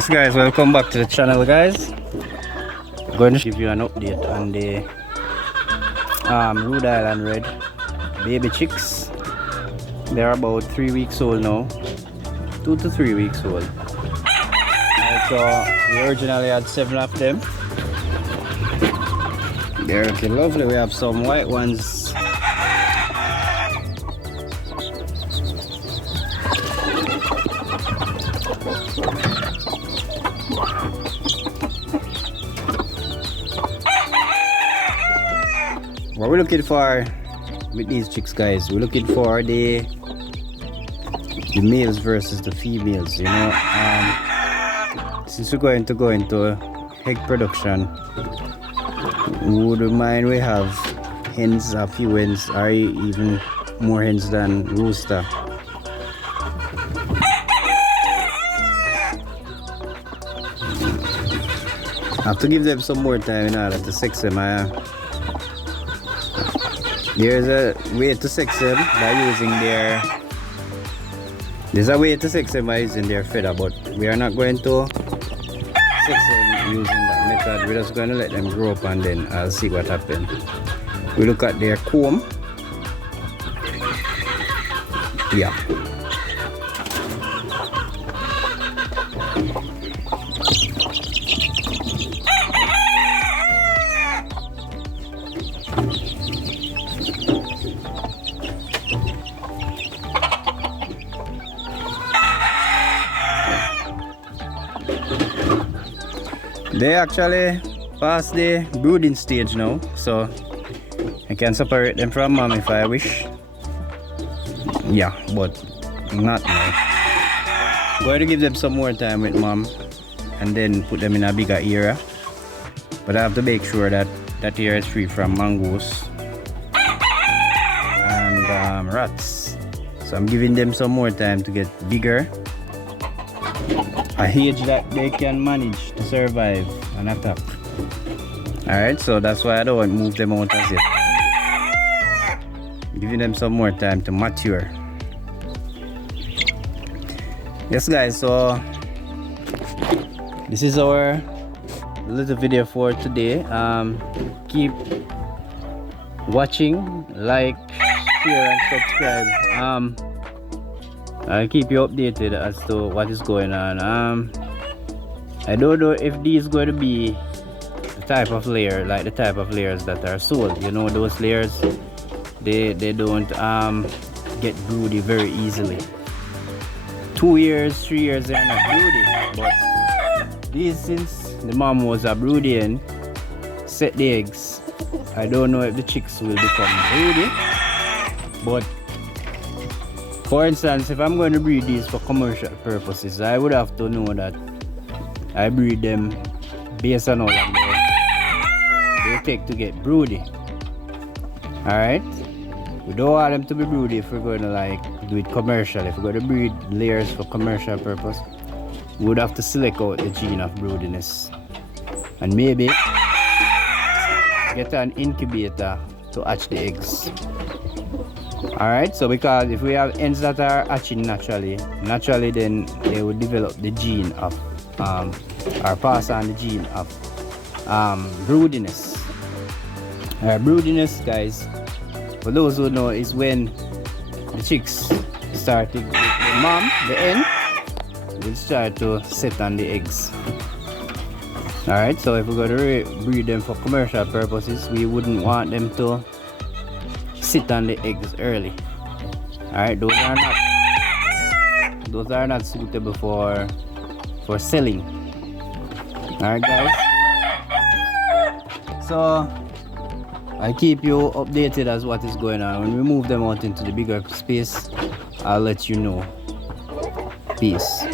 Yes guys, welcome back to the channel guys. I'm going to give you an update on the Rhode Island Red baby chicks. They're about 3 weeks old now, 2 to 3 weeks old. So we originally had 7 of them. They're looking lovely. We have some white ones. What we're looking for with these chicks guys, we're looking for the males versus the females, you know. Since we're going to go into egg production, wouldn't mind we have hens, a few hens, or even more hens than rooster. I have to give them some more time in order to sex them. There's a way to sex them by using their feather, but we are not going to sex them using that method. We're just going to let them grow up and then I'll see what happens. We look at their comb. Yeah. They actually passed the brooding stage now, so I can separate them from mom if I wish. Yeah, but not now. I'm going to give them some more time with mom and then put them in a bigger area. But I have to make sure that that area is free from mongoose and rats. So I'm giving them some more time to get bigger. A age that they can manage to survive an attack. Alright, so that's why I don't want to move them out as yet. Giving them some more time to mature. Yes guys, so this is our little video for today. Keep watching, like, share and subscribe. I'll keep you updated as to what is going on. I don't know if these going to be the type of layer, like the type of layers that are sold. You know, those layers, they don't get broody very easily. 2 years, 3 years, they're not broody. But these, since the mom was a broody and set the eggs, I don't know if the chicks will become broody. But for instance, if I'm going to breed these for commercial purposes, I would have to know that I breed them based on how long they take to get broody. Alright? We don't want them to be broody if we're going to like do it commercial. If we're going to breed layers for commercial purpose, we would have to select out the gene of broodiness. And maybe get an incubator to hatch the eggs. Alright, so because if we have hens that are hatching naturally then they will develop the gene of or pass on the gene of broodiness. Broodiness, guys, for those who know, is when the chicks start to, the hen will start to sit on the eggs. Alright, so if we're going to breed them for commercial purposes, we wouldn't want them to sit on the eggs early. Alright, those are not suitable for selling. Alright guys, so I keep you updated as what is going on. When we move them out into the bigger space, I'll let you know. Peace.